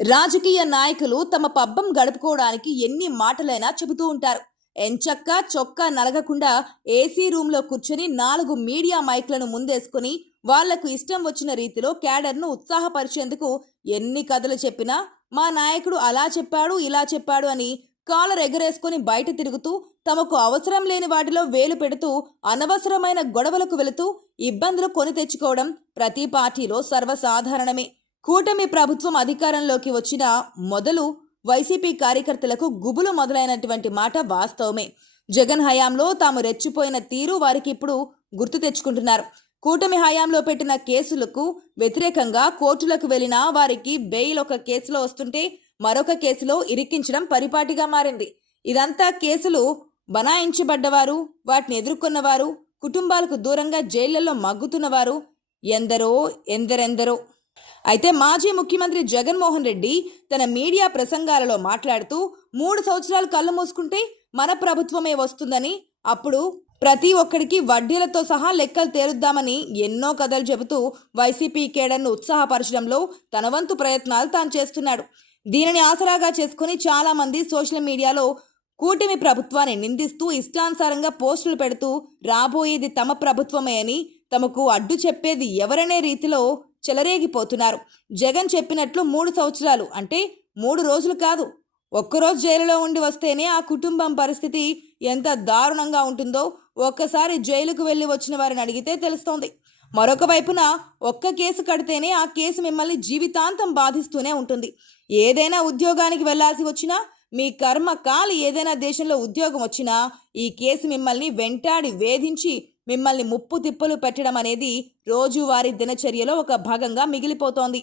రాజకీయ నాయకులు తమ పబ్బం గడుపుకోవడానికి ఎన్ని మాటలైనా చెబుతూ ఉంటారు. ఎంచక్కా చొక్కా నలగకుండా ఏసీ రూమ్లో కూర్చొని 4 మీడియా మైక్లను ముందేసుకుని వాళ్లకు ఇష్టం వచ్చిన రీతిలో క్యాడర్ను ఉత్సాహపరిచేందుకు ఎన్ని కథలు చెప్పినా మా నాయకుడు అలా చెప్పాడు ఇలా చెప్పాడు అని కాలర్ ఎగరేసుకుని బయట తిరుగుతూ తమకు అవసరం లేని వాటిలో వేలు పెడుతూ అనవసరమైన గొడవలకు వెళుతూ ఇబ్బందులు కొని తెచ్చుకోవడం ప్రతి పార్టీలో సర్వసాధారణమే. కూటమి ప్రభుత్వం అధికారంలోకి వచ్చిన మొదలు వైసీపీ కార్యకర్తలకు గుబులు మొదలైనటువంటి మాట వాస్తవమే. జగన్ హయాంలో తాము రెచ్చిపోయిన తీరు వారికి ఇప్పుడు గుర్తు తెచ్చుకుంటున్నారు. కూటమి హయాంలో పెట్టిన కేసులకు వ్యతిరేకంగా కోర్టులకు వెళ్లిన వారికి బెయిల్ ఒక కేసులో వస్తుంటే మరొక కేసులో ఇరికించడం పరిపాటిగా మారింది. ఇదంతా కేసులు బనాయించబడ్డవారు, వాటిని ఎదుర్కొన్నవారు, కుటుంబాలకు దూరంగా జైళ్లలో మగ్గుతున్నవారు ఎందరెందరో. అయితే మాజీ ముఖ్యమంత్రి జగన్మోహన్ రెడ్డి తన మీడియా ప్రసంగాలలో మాట్లాడుతూ 3 సంవత్సరాలు కళ్ళు మూసుకుంటే మన ప్రభుత్వమే వస్తుందని, అప్పుడు ప్రతి ఒక్కడికి వడ్డీలతో సహా లెక్కలు తేలుద్దామని ఎన్నో కథలు చెబుతూ వైసీపీ కేడర్ను ఉత్సాహపరచడంలో తన వంతు ప్రయత్నాలు తాను చేస్తున్నాడు. దీనిని ఆసరాగా చేసుకుని చాలామంది సోషల్ మీడియాలో కూటమి ప్రభుత్వాన్ని నిందిస్తూ ఇష్టానుసారంగా పోస్టులు పెడుతూ రాబోయేది తమ ప్రభుత్వమే అని, తమకు అడ్డు చెప్పేది ఎవరనే రీతిలో చెలరేగిపోతున్నారు. జగన్ చెప్పినట్లు 3 సంవత్సరాలు అంటే 3 రోజులు కాదు, ఒక్కరోజు జైలులో ఉండి వస్తేనే ఆ కుటుంబం పరిస్థితి ఎంత దారుణంగా ఉంటుందో ఒక్కసారి జైలుకు వెళ్ళి వచ్చిన వారిని అడిగితే తెలుస్తోంది. మరొక వైపున ఒక్క కేసు కడితేనే ఆ కేసు మిమ్మల్ని జీవితాంతం బాధిస్తూనే ఉంటుంది. ఏదైనా ఉద్యోగానికి వెళ్లాల్సి వచ్చినా, మీ కర్మ కాలి ఏదైనా దేశంలో ఉద్యోగం వచ్చినా ఈ కేసు మిమ్మల్ని వెంటాడి వేధించి మిమ్మల్ని ముప్పు తిప్పలు పెట్టడం అనేది రోజువారీ దినచర్యలో ఒక భాగంగా మిగిలిపోతోంది.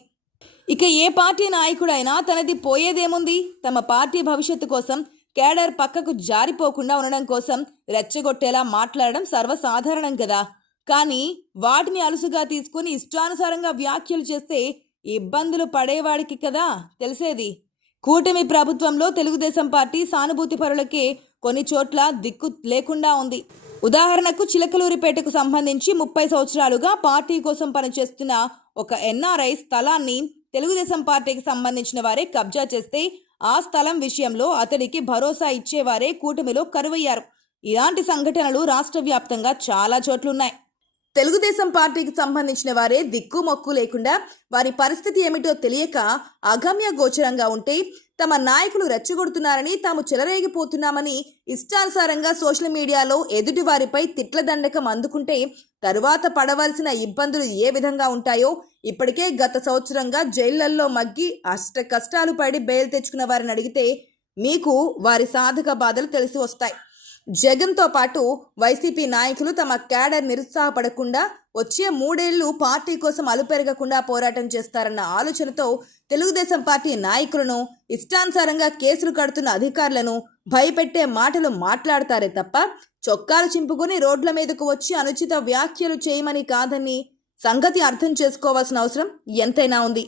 ఇక ఏ పార్టీ నాయకుడైనా తనది పోయేదేముంది, తమ పార్టీ భవిష్యత్తు కోసం కేడర్ పక్కకు జారిపోకుండా ఉండడం కోసం రెచ్చగొట్టేలా మాట్లాడడం సర్వసాధారణం కదా. కానీ వాటిని అలుసుగా తీసుకుని ఇష్టానుసారంగా వ్యాఖ్యలు చేస్తే ఇబ్బందులు పడేవాడికి కదా తెలిసేది. కూటమి ప్రభుత్వంలో తెలుగుదేశం పార్టీ సానుభూతి పరులకే కొన్ని చోట్ల దిక్కు లేకుండా ఉంది. ఉదాహరణకు చిలకలూరిపేటకు సంబంధించి 30 సంవత్సరాలుగా పార్టీ కోసం పనిచేస్తున్న ఒక ఎన్ఆర్ఐ స్థలాన్ని తెలుగుదేశం పార్టీకి సంబంధించిన వారే కబ్జా చేస్తే ఆ స్థలం విషయంలో అతడికి భరోసా ఇచ్చేవారే కూటమిలో కరువయ్యారు. ఇలాంటి సంఘటనలు రాష్ట్ర వ్యాప్తంగా చాలా చోట్లున్నాయి. తెలుగుదేశం పార్టీకి సంబంధించిన వారే దిక్కు మొక్కు లేకుండా వారి పరిస్థితి ఏమిటో తెలియక అగమ్య గోచరంగా ఉంటే తమ నాయకులు రెచ్చగొడుతున్నారని, తాము చెలరేగిపోతున్నామని ఇష్టానుసారంగా సోషల్ మీడియాలో ఎదుటి వారిపై తిట్ల దండకం అందుకుంటే తరువాత పడవలసిన ఇబ్బందులు ఏ విధంగా ఉంటాయో ఇప్పటికే గత సంవత్సరంగా జైళ్లల్లో మగ్గి అష్ట కష్టాలు పడి బెయిల్ తెచ్చుకున్న వారిని అడిగితే మీకు వారి సాధక బాధలు తెలిసి వస్తాయి. జగన్తో పాటు వైసీపీ నాయకులు తమ క్యాడర్ నిరుత్సాహపడకుండా వచ్చే 3 ఏళ్లు పార్టీ కోసం అలుపెరగకుండా పోరాటం చేస్తారన్న ఆలోచనతో తెలుగుదేశం పార్టీ నాయకులను, ఇష్టానుసారంగా కేసులు కడుతున్న అధికారులను భయపెట్టే మాటలు మాట్లాడతారే తప్ప చొక్కాలు చింపుకొని రోడ్ల మీదకు వచ్చి అనుచిత వ్యాఖ్యలు చేయమని కాదని సంగతి అర్థం చేసుకోవాల్సిన అవసరం ఎంతైనా ఉంది.